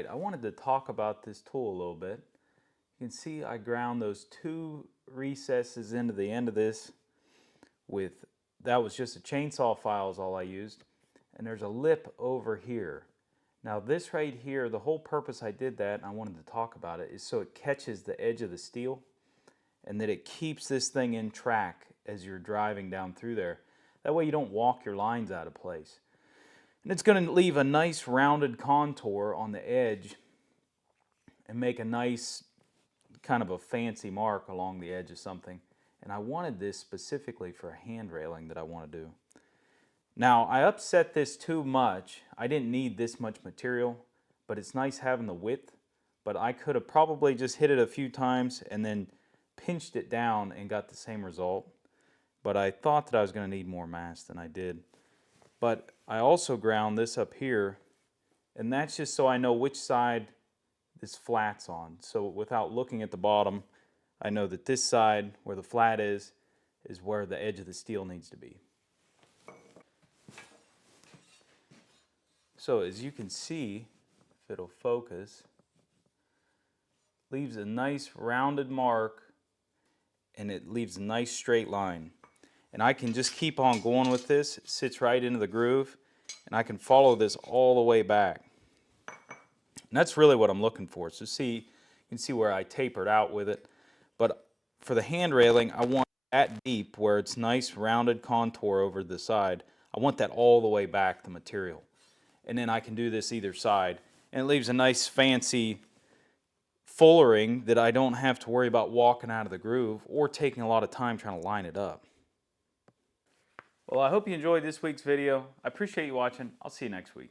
Alright, I wanted to talk about this tool a little bit. You can see I ground those two recesses into the end of this with, that was just a chainsaw file is all I used. And there's a lip over here. Now this right here, the whole purpose I did that, and I wanted to talk about it, is so it catches the edge of the steel and that it keeps this thing in track as you're driving down through there. That way you don't walk your lines out of place. And it's going to leave a nice rounded contour on the edge and make a nice kind of a fancy mark along the edge of something. And I wanted this specifically for a hand railing that I want to do. Now I upset this too much. I didn't need this much material, but it's nice having the width. But I could have probably just hit it a few times and then pinched it down and got the same result. But I thought that I was going to need more mass than I did. But I also ground this up here, and that's just so I know which side this flat's on. So without looking at the bottom, I know that this side where the flat is where the edge of the steel needs to be. So as you can see, if it'll focus, leaves a nice rounded mark and it leaves a nice straight line. And I can just keep on going with this. It sits right into the groove, and I can follow this all the way back. And that's really what I'm looking for. So see, you can see where I tapered out with it. But for the hand railing, I want that deep where it's nice rounded contour over the side. I want that all the way back, the material. And then I can do this either side. And it leaves a nice fancy fullering that I don't have to worry about walking out of the groove or taking a lot of time trying to line it up. Well, I hope you enjoyed this week's video. I appreciate you watching. I'll see you next week.